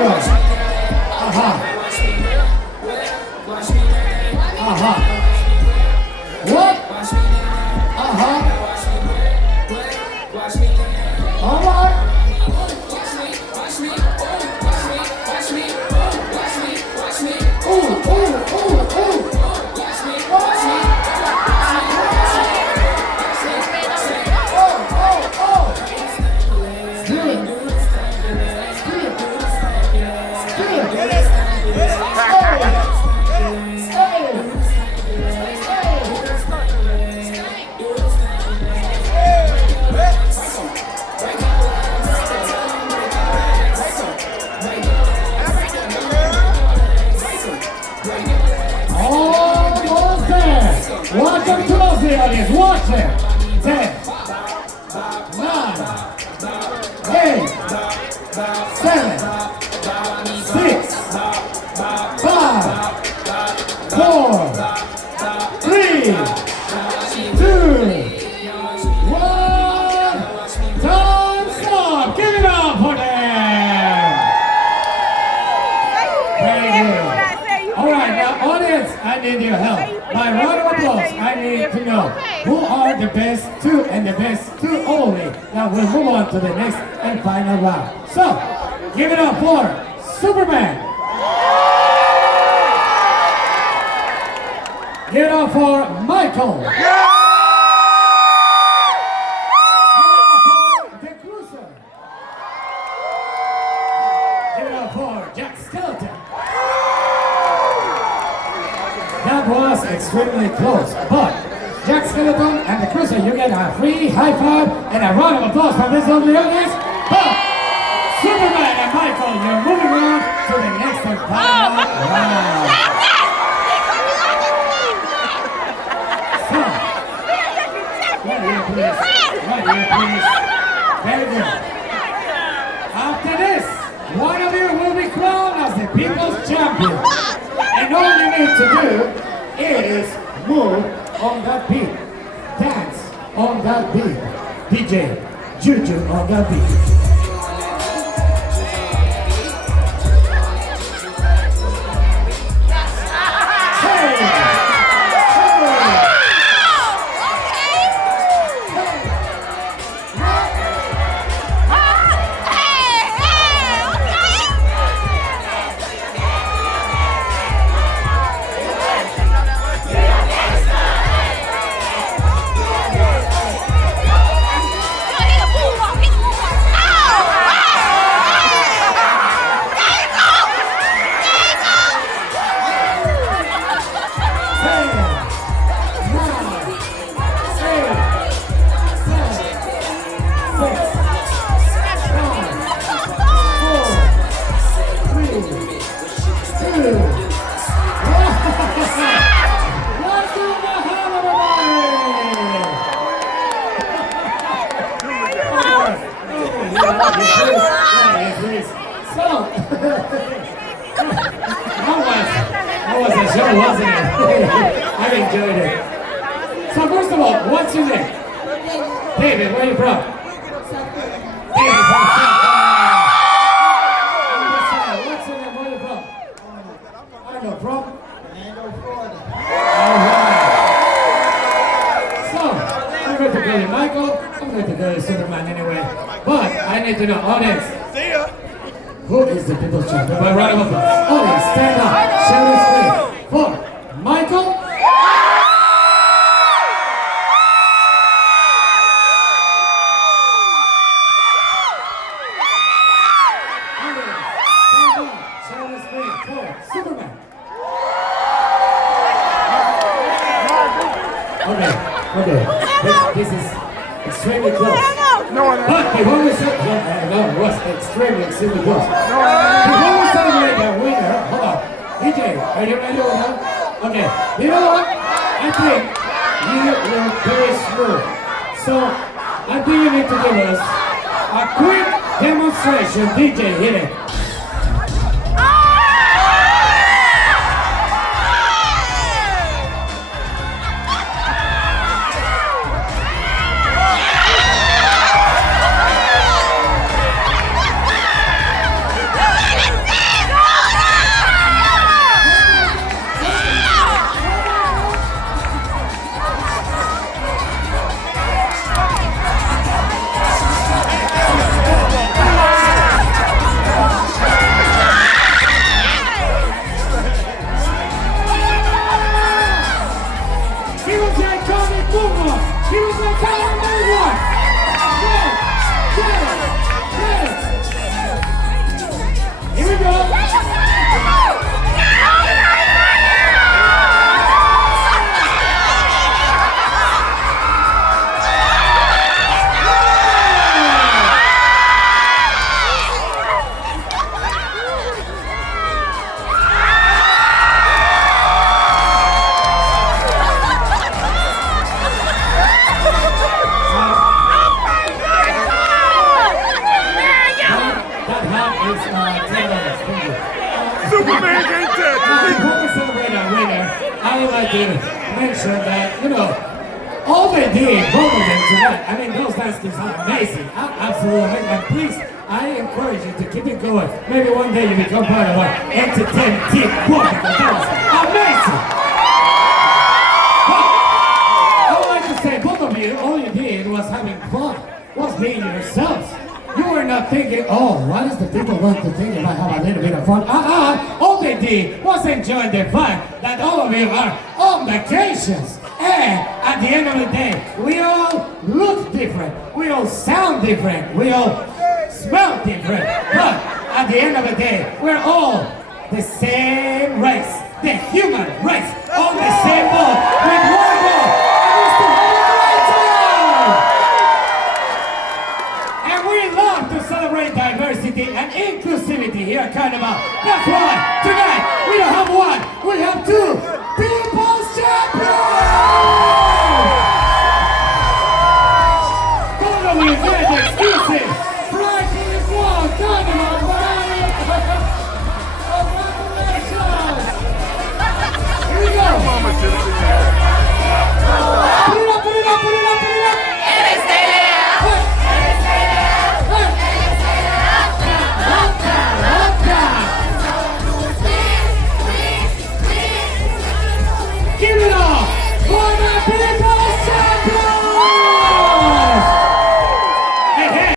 go. What? All right. Ooh, ooh, ooh, ooh. Almost there. Watch them closely, audience. Watch it. 10, 9, 8, 7, 6, 5, 4, 3, 2, 1. Time stop. Give it up for them. Very good. All right, now audience, I need your help. By round of applause, I need to know who are the best two and the best two only. Now we'll move on to the next and final round. So, give it up for Superman. Give it up for Michael. Give it up for The Cruiser. Give it up for Jack Skeleton. That was extremely close, but Jack Skeleton and The Cruiser, you get a free high five and a round of applause from this lovely audience. But Superman and Michael, you're moving on to the next and final round. So, right here, please. Right here, please. Very good. After this, one of you will be crowned as the People's Champion. And all you need to do is move on that beat, dance on that beat, DJ Juju on that beat. That was a show, wasn't it? I enjoyed it. So first of all, what's your name? David, where are you from? David from South Carolina. What's your name? Where are you from? I don't know, from? Alright. So, I'm going to call you Michael. I'm going to call you Superman anyway. But I need to know, audience. Who is the people's champion? By round of applause. Audience, stand up. Share the screen. For Michael. Superman. Okay. This is extremely close. But before we say, no, it was extremely close. Before we celebrate the winner, hold on. DJ, are you ready or not? Okay. You know what? I think you were very smooth. So I think you need to give us a quick demonstration. DJ, hit it. Superman ain't dead. Before we celebrate our winner, I would like to mention that, you know, all they did, both of them tonight, I mean, those dancers are amazing. Absolutely amazing. And please, I encourage you to keep it going. Maybe one day you become part of our entertainment team. Boy, because that was amazing. But I would like to say, both of you, all you did was having fun, was being yourselves. You were not thinking, oh, what is the people going to think if I have a little bit of fun? All they did was enjoy the fact that all of you are on vacations. And at the end of the day, we all look different, we all sound different, we all smell different. But at the end of the day, we're all the same race, the human race, on the same boat, with one goal, and it's to have a great time! And we love to celebrate diversity and inclusivity here at Carnival. That's why tonight we don't have one, we have two